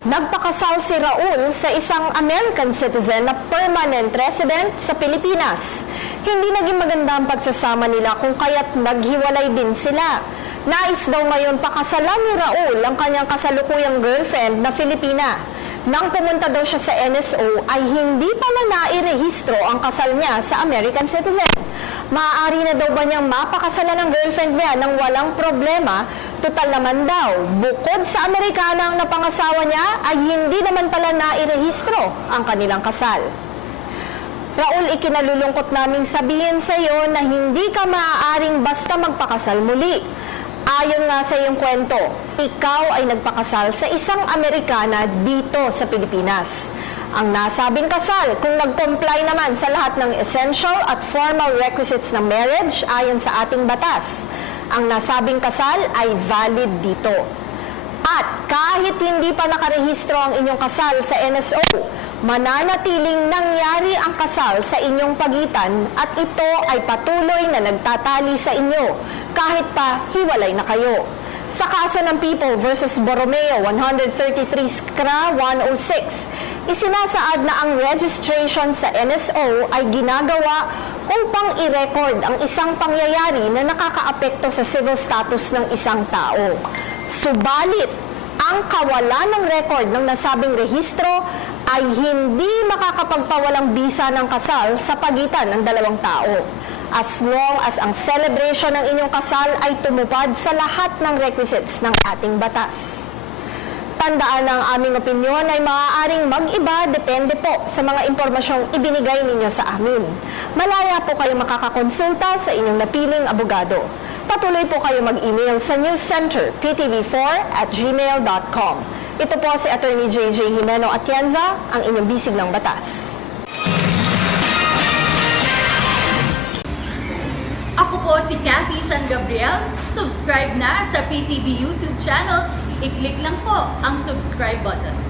Nagpakasal si Raul sa isang American citizen na permanent resident sa Pilipinas. Hindi naging maganda ang pagsasama nila kung kaya't naghiwalay din sila. Nais daw ngayon pakasalan ni Raul ang kanyang kasalukuyang girlfriend na Filipina. Nang pumunta daw siya sa NSO ay hindi pala nairehistro ang kasal niya sa American citizen. Maaari na daw ba niyang mapakasalan ng girlfriend niya nang walang problema? Total naman daw, bukod sa Amerikana ang napangasawa niya ay hindi naman pala nairehistro ang kanilang kasal. Raul, ikinalulungkot naming sabihin sa iyo na hindi ka maaaring basta magpakasal muli. Ayon nga sa iyong kwento, ikaw ay nagpakasal sa isang Amerikana dito sa Pilipinas. Ang nasabing kasal, kung nag-comply naman sa lahat ng essential at formal requisites ng marriage ayon sa ating batas, ang nasabing kasal ay valid dito. At kahit hindi pa nakarehistro ang inyong kasal sa NSO, mananatiling nangyari ang kasal sa inyong pagitan at ito ay patuloy na nagtatali sa inyo kahit pa hiwalay na kayo. Sa kaso ng People versus Borromeo 133 SCRA 106, isinasaad na ang registration sa NSO ay ginagawa upang i-record ang isang pangyayari na nakakaapekto sa civil status ng isang tao. Subalit, ang kawalan ng record ng nasabing rehistro ay hindi makakapagpawalang bisa ng kasal sa pagitan ng dalawang tao, as long as ang celebration ng inyong kasal ay tumupad sa lahat ng requisites ng ating batas. Tandaan na ang aming opinyon ay maaaring mag-iba depende po sa mga impormasyong ibinigay ninyo sa amin. Malaya po kayo makakakonsulta sa inyong napiling abogado. Patuloy po kayo mag-email sa newscenter.ptv4@gmail.com. Ito po si Attorney JJ Jimeno Atienza, ang inyong bisig ng batas. Ako po si Cathy San Gabriel. Subscribe na sa PTV YouTube channel. I-click lang po ang subscribe button.